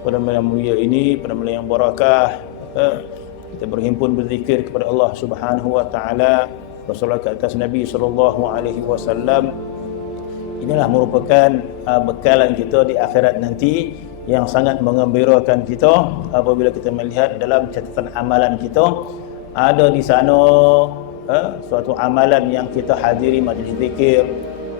pada malam mulia ini, pada malam yang barakah, kita berhimpun berzikir kepada Allah Subhanahu wa taala, bersolat ke atas Nabi sallallahu alaihi wasallam. Inilah merupakan bekalan kita di akhirat nanti yang sangat mengembirakan kita apabila kita melihat dalam catatan amalan kita ada di sana suatu amalan yang kita hadiri majlis zikir,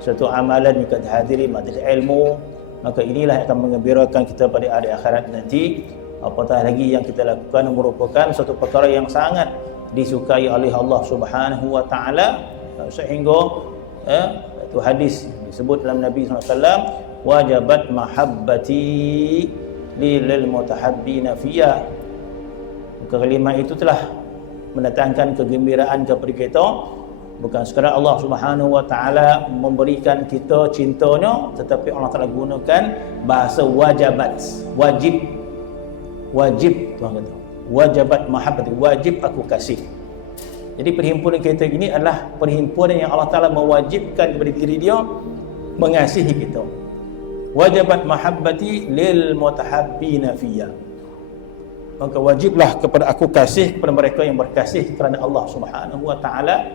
suatu amalan yang kita hadiri majlis ilmu, maka inilah yang akan mengembirakan kita pada hari akhirat nanti. Apatah lagi yang kita lakukan merupakan suatu perkara yang sangat disukai oleh Allah Subhanahu wa taala, sehingga itu hadis disebut dalam Nabi SAW, wajabat mahabbati lil mutahabbina fiyya. Kalimat itu telah mendatangkan kegembiraan kepada kita. Bukan sekadar Allah Subhanahu wa taala memberikan kita cintanya, tetapi Allah Taala gunakan bahasa wajabat, wajib Tuhan kata, wajabat mahabbati, wajib aku kasih. Jadi perhimpunan kita ini adalah perhimpunan yang Allah Taala mewajibkan kepada diri dia mengasihi kita. Wajabat mahabbati lil mutahabbina fiyya, maka wajiblah kepada aku kasih kepada mereka yang berkasih kerana Allah Subhanahu wa taala.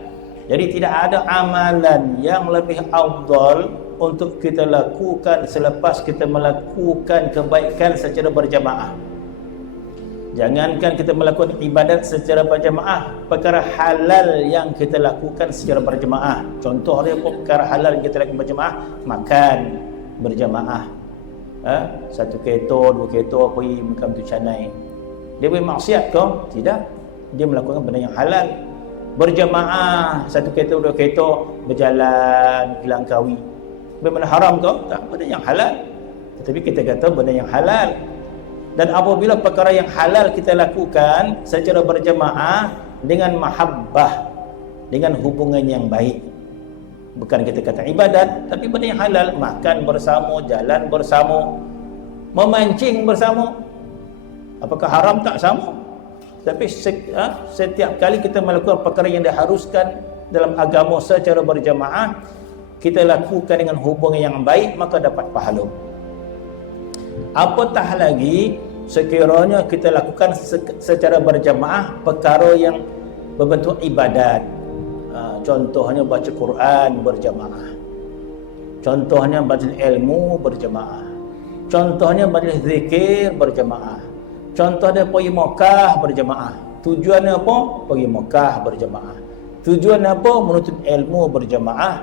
Jadi tidak ada amalan yang lebih afdal untuk kita lakukan selepas kita melakukan kebaikan secara berjamaah. Jangankan kita melakukan ibadat secara berjamaah, perkara halal yang kita lakukan secara berjamaah. Contoh dia perkara halal yang kita lakukan berjamaah, makan berjamaah. Satu kereta, dua kereta pergi makam tu canai. Dia boleh maksiat ke? Tidak. Dia melakukan benda yang halal. Berjamaah, satu kereta, dua kereta berjalan ke Langkawi, benda haram ke? Tak, benda yang halal. Tetapi kita kata benda yang halal. Dan apabila perkara yang halal kita lakukan secara berjamaah dengan mahabbah, dengan hubungan yang baik, bukan kita kata ibadat, tapi benda yang halal, makan bersama, jalan bersama, memancing bersama, apakah haram? Tak sama. Tapi setiap kali kita melakukan perkara yang diharuskan dalam agama secara berjamaah, kita lakukan dengan hubungan yang baik, maka dapat pahala. Apatah lagi sekiranya kita lakukan secara berjamaah perkara yang berbentuk ibadat. Contohnya baca Quran berjamaah, contohnya baca ilmu berjamaah, contohnya majlis zikir berjamaah, contohnya pergi Mekah berjamaah. Tujuannya apa? Pergi Mekah berjamaah. Tujuannya apa? Menuntut ilmu berjamaah.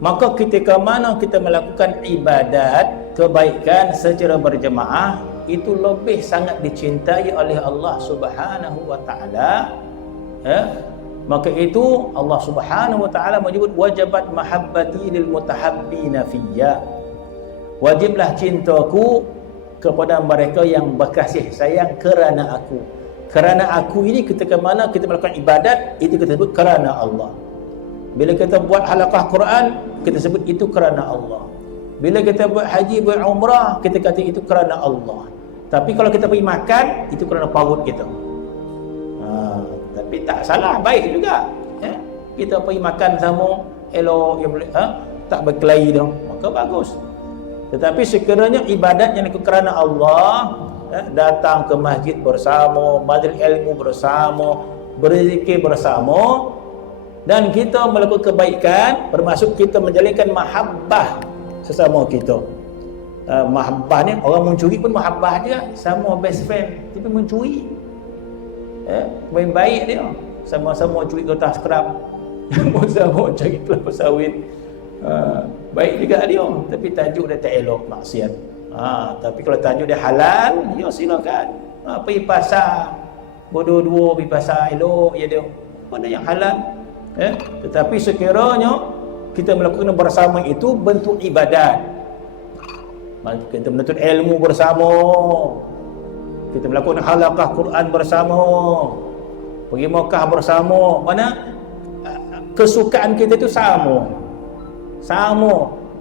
Maka ketika mana kita melakukan ibadat, kebaikan secara berjamaah, itu lebih sangat dicintai oleh Allah Subhanahu wa taala. Maka itu Allah Subhanahu wa taala menyebut wajabat mahabbati lil mutahabbina fiyya. Wajiblah cintaku kepada mereka yang berkasih sayang kerana aku. Kerana aku ini ketika mana kita melakukan ibadat, itu kita sebut kerana Allah. Bila kita buat halaqah Quran, kita sebut itu kerana Allah. Bila kita buat haji, buat umrah, kita kata itu kerana Allah. Tapi kalau kita pergi makan, itu kerana parut kita. Tapi tak salah, baik juga. Kita pergi makan sama, elok, tak berkelahi dah, maka bagus. Tetapi sekiranya ibadat yang dilakukan kerana Allah, datang ke masjid bersama, majlis ilmu bersama, berzikir bersama, dan kita melakukan kebaikan, termasuk kita menjalinkan mahabbah sesama kita. Mahabbah ni, orang mencuri pun mahabbah dia, sama best friend, kita mencuri. Main baik dia, sama-sama curi kertas scrap, sama-sama cari kelapa sawit. Baik juga dia, tapi tajuk dia tak elok, maksiat. Tapi kalau tajuk dia halal, ya silakan. Pergi pasar, berdua-dua pergi pasar elok, ya dia. Benda yang halal. Tetapi sekiranya kita melakukan bersama itu bentuk ibadat, kita menuntut ilmu bersama, kita melakukan halaqah Quran bersama, pergi Mekah bersama, mana kesukaan kita itu sama.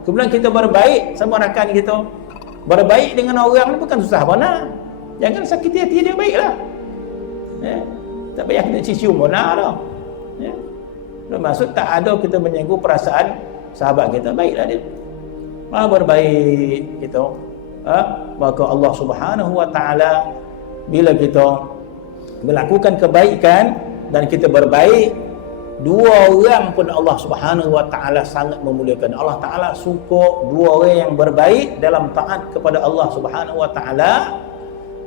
Kemudian kita berbaik sama rakan kita, berbaik dengan orang ni bukan susah mana. Jangan sakiti hati dia, baiklah. Tak payah kita cium benar dah. Maksud tak ada kita menyinggung perasaan sahabat kita, baiklah dia. Berbaik gitu. maka Allah Subhanahu wa taala bila kita melakukan kebaikan dan kita berbaik, dua orang pun Allah Subhanahu wa taala sangat memuliakan. Allah taala suka dua orang yang berbaik dalam taat kepada Allah Subhanahu wa taala.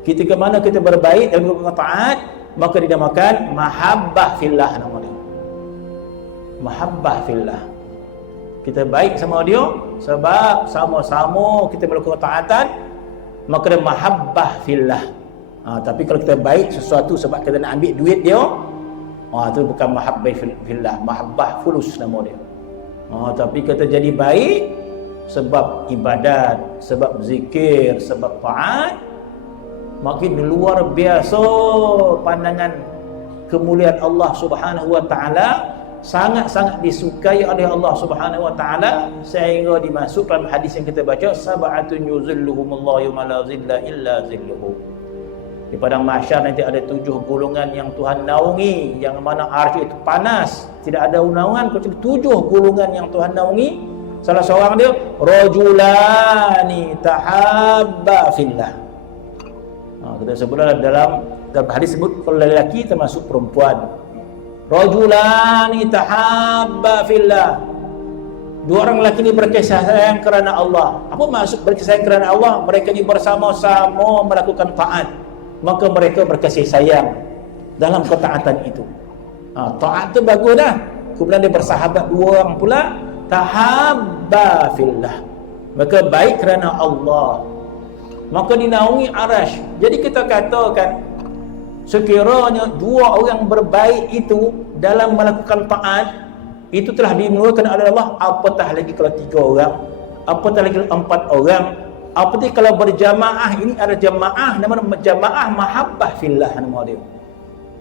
Ketika mana kita berbaik dalam taat, maka dinamakan mahabbah fillah nama dia. Mahabbah fillah. Kita baik sama dia sebab sama-sama kita melakukan taatan, maka dia mahabbah fillah. Tapi kalau kita baik sesuatu sebab kita nak ambil duit dia, itu bukan mahabbah fillah, mahabbah fulus nama dia. Tapi kita jadi baik sebab ibadat, sebab zikir, sebab taat, makin luar biasa pandangan kemuliaan Allah Subhanahu wa taala, sangat-sangat disukai oleh Allah Subhanahu wa taala, sehingga dimasukkan hadis yang kita baca, sab'atun yuzilluhumullahu yawma la zilla illa zilluhu. Di padang mahsyar nanti ada 7 golongan yang Tuhan naungi, yang mana arsy itu panas, tidak ada naungan kecuali 7 golongan yang Tuhan naungi. Salah seorang dia rajulani tahabba fillah. Kita sebutlah dalam hadis sebut kalau lelaki termasuk perempuan. Rajulani tahabba fillah. Dua orang lelaki ini berkasih sayang kerana Allah. Apa maksud berkasih sayang kerana Allah? Mereka ini bersama-sama melakukan taat, maka mereka berkasih sayang dalam ketaatan itu. Taat tu bagus dah. Kemudian dia bersahabat dua orang pula, tahabba fillah. Maka baik kerana Allah, maka dinaungi arasy. Jadi kita katakan, sekiranya dua orang berbaik itu dalam melakukan taat, itu telah dimulakan oleh Allah, apatah lagi kalau 3 orang, apatah lagi 4 orang, apatah kalau berjamaah. Ini ada jamaah, nama jamaah mahabbah fillah nama dia.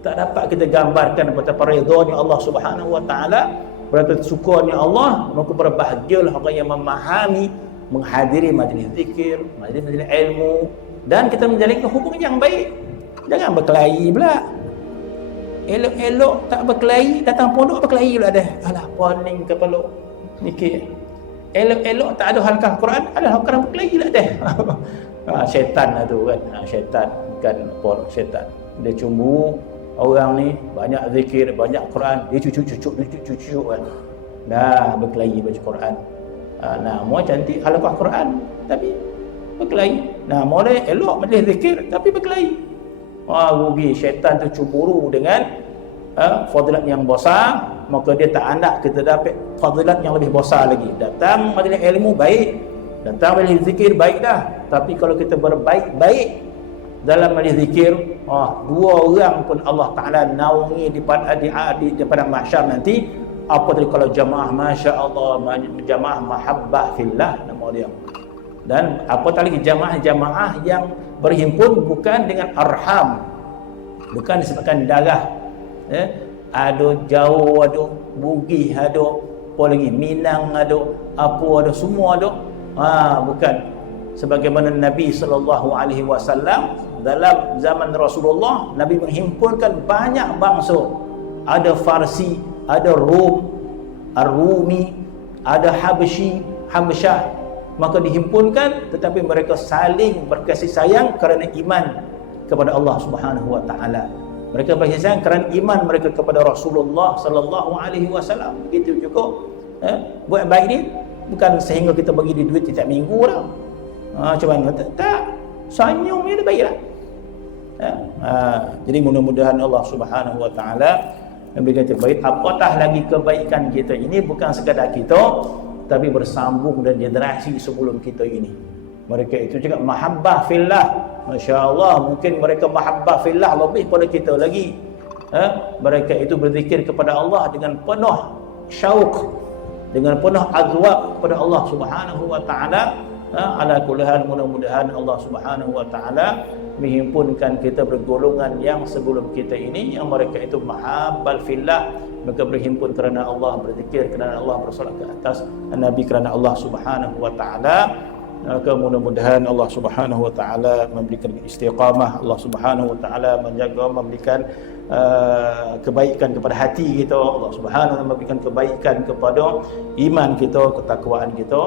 Tak dapat kita gambarkan betapa redha-Nya Allah Subhanahu wa taala, berapa sukanya Allah. Maka berbahagialah orang yang memahami, menghadiri majlis zikir, majlis ilmu, dan kita menjalin hubungan yang baik. Jangan berkelahi pula. Elok-elok tak berkelahi, datang pondok berkelahi pula dah. Alah, poning kepala nikir. Elok-elok tak ada halqah Quran, ada halqah berkelahi pula dah. Syaitan lah tu kan. Syaitan, bukan apa, syaitan. Dia cemburu orang ni banyak zikir, banyak Quran, dia cucuk kan. Dah berkelahi baca Quran. Mau cantik halqah Quran tapi berkelahi. Mau dia elok majlis zikir tapi berkelahi. Rugi. Syaitan tu cemburu dengan fadilat yang besar, maka dia tak nak kita dapat fadilat yang lebih besar lagi. Datang majlis ilmu baik, datang majlis zikir baik dah, tapi kalau kita berbaik-baik dalam majlis zikir, dua orang pun Allah Ta'ala naungi di padang mahsyar nanti. Apa tadi kalau jamaah, Masya Allah, jamaah mahabbah fillah nama dia. Dan apa tadi jamaah-jamaah yang berhimpun bukan dengan arham, bukan disebabkan darah. Ada jauh, ada Bugis, ada apa lagi, Minang ada, apa ada, semua ada. Bukan. Sebagaimana Nabi SAW dalam zaman Rasulullah, Nabi menghimpunkan banyak bangsa. Ada Farsi, ada Rom, Ar-Rumi, ada Habsyah. Maka dihimpunkan, tetapi mereka saling berkasih sayang kerana iman kepada Allah Subhanahu wa taala. Mereka berkasih sayang kerana iman mereka kepada Rasulullah sallallahu alaihi wasallam. Begitu juga buat baik ni bukan sehingga kita bagi dia duit setiap minggu dah. Macam mana? Tak. Senyum ni dah baiklah. Jadi mudah-mudahan Allah Subhanahu wa taala memberikan terbaik. Apatah lagi kebaikan kita ini bukan sekadar kita, tapi bersambung dan generasi sebelum kita ini. Mereka itu juga mahabbah fillah. Masya Allah, mungkin mereka mahabbah fillah lebih pada kita lagi. Mereka itu berzikir kepada Allah dengan penuh syauq, dengan penuh azwaq kepada Allah Subhanahu wa taala. Ala kulli hal, mudah-mudahan Allah Subhanahu wa taala menghimpunkan kita bergolongan yang sebelum kita ini, yang mereka itu mahabbal fillah, mereka berhimpun kerana Allah, berzikir kerana Allah, bersolat ke atas Nabi kerana Allah Subhanahu wa taala. Maka mudah-mudahan Allah Subhanahu wa taala memberikan istiqamah, Allah Subhanahu wa taala menjaga, memberikan kebaikan kepada hati kita, Allah Subhanahu wa taala memberikan kebaikan kepada iman kita, ketakwaan kita.